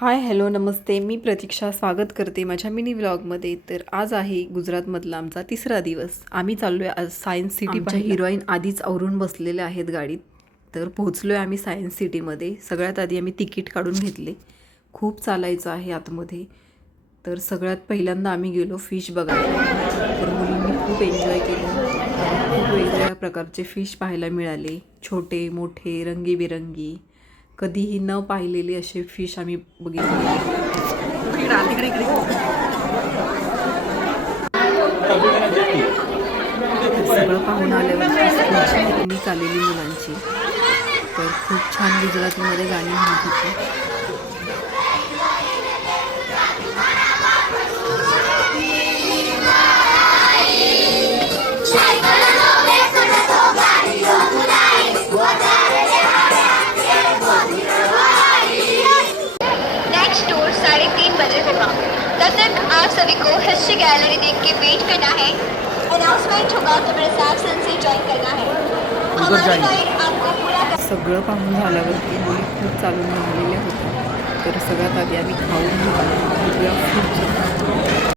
Hi hello नमस्ते. मी प्रतीक्षा स्वागत करते माझ्या मिनी व्लॉगमध्ये. तर आज आहे गुजरातमधला आमचा तिसरा दिवस. आम्ही चाललो आहे आज सायन्स सिटी. आमच्या हिरोईन आधीच आवरून बसलेल्या आहेत गाडीत. तर पोहोचलो आहे आम्ही सायन्स सिटीमध्ये. सगळ्यात आधी आम्ही तिकीट काढून घेतले. खूप चालायचं आहे आतमध्ये. तर सगळ्यात पहिल्यांदा आम्ही गेलो फिश बघायला. तर मुलींनी खूप एन्जॉय केलं. खूप वेगवेगळ्या प्रकारचे फिश पाहायला मिळाले. छोटे मोठे रंगीबेरंगी, कधीही न पाहिलेले असे फिश आम्ही बघितले. सगळं पाहून आल्यावर मी चाललेली मुलांची. तर खूप छान गुजरातीमध्ये गाणी म्हणत होती. नेक्स्ट टूर 3:30 बजे होगा। तब तक आप सभी को हिस्ट्री गैलरी देख के वेट करना है। अनाउंसमेंट होगा तो रिसेप्शन से ज्वाइन करना है। हमारी गाइड आपको पूरा सगळं पाहून झाल्यावरती मुली खूप चालून निघालेल्या होत्या. तर सगळ्यात आधी आम्ही खाऊन घेतला.